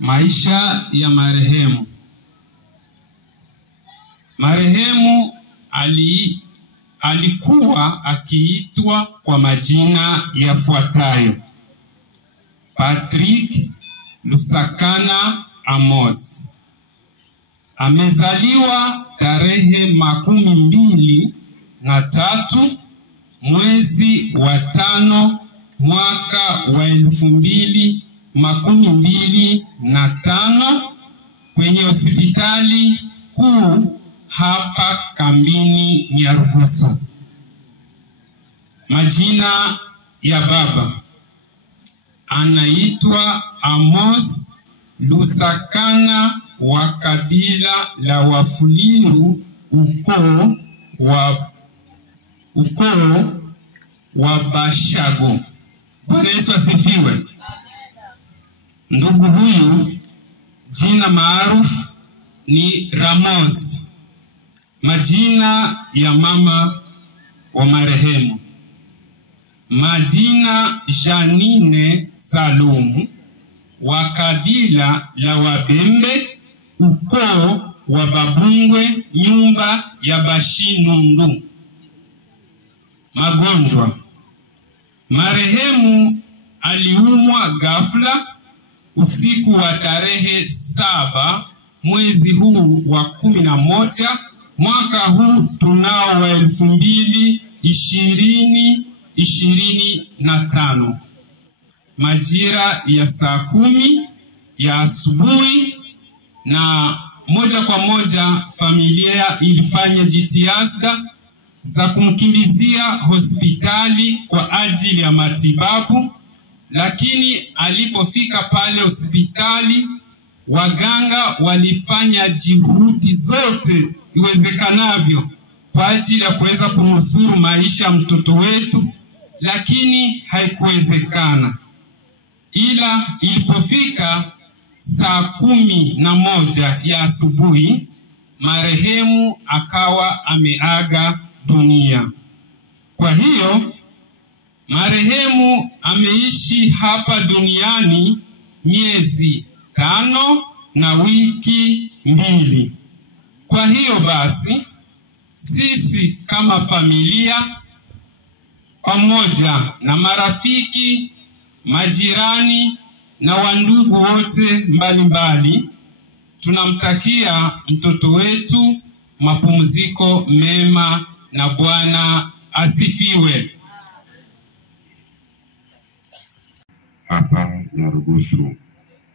Maisha ya marehemu. Marehemu alikuwa akiitwa kwa majina yafuatayo: Patrick Lusakana Amos. Amezaliwa tarehe 23 mwezi wa 5 mwaka wa 2025 kwenye hospitali kuu hapa kambini Nyarugusu. Majina ya baba: anaitwa Amos Lusakana wa kabila la Wafuliru, ukoo wa Bashago. Bwana Yesu asifiwe. Ndugu huyu jina maarufu ni Ramos. Majina ya mama wa marehemu: Madina Janine Salumu wa kabila la Wabembe, ukoo wa Babungwe, nyumba ya Bashinundu. Magonjwa: marehemu aliumwa ghafla usiku wa tarehe 7 mwezi huu wa 11 mwaka huu tunao wa 2025 majira ya saa 10 ya asubuhi, na moja kwa moja familia ilifanya jitihada za kumkimbizia hospitali kwa ajili ya matibabu, lakini alipofika pale hospitali waganga walifanya juhudi zote iwezekanavyo kwa ajili ya kuweza kunusuru maisha ya mtoto wetu, lakini haikuwezekana. Ila ilipofika saa 11 ya asubuhi marehemu akawa ameaga dunia. Kwa hiyo marehemu ameishi hapa duniani miezi 5 na wiki 2. Kwa hiyo basi sisi kama familia pamoja na marafiki, majirani na wandugu wote mbalimbali tunamtakia mtoto wetu mapumziko mema, na Bwana asifiwe. Hapa Nyarugusu: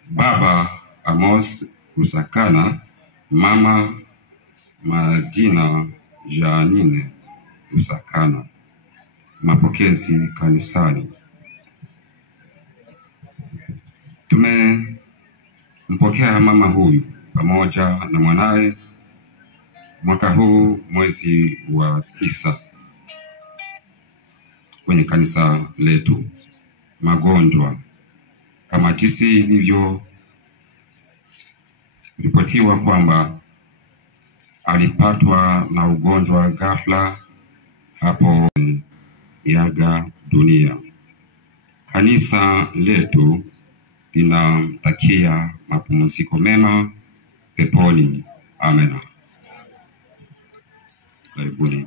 Baba Amos Lusakana, Mama Madina Janine Lusakana. Mapokezi kanisani. Tumempokea mama huyu pamoja na mwanae mwaka huu mwezi wa 9 kwenye kanisa letu. Magonjwa: kama jinsi ilivyo ripotiwa kwamba alipatwa na ugonjwa ghafla hapo yaga dunia. Kanisa letu linamtakia mapumziko mema peponi. Amena. Karibuni.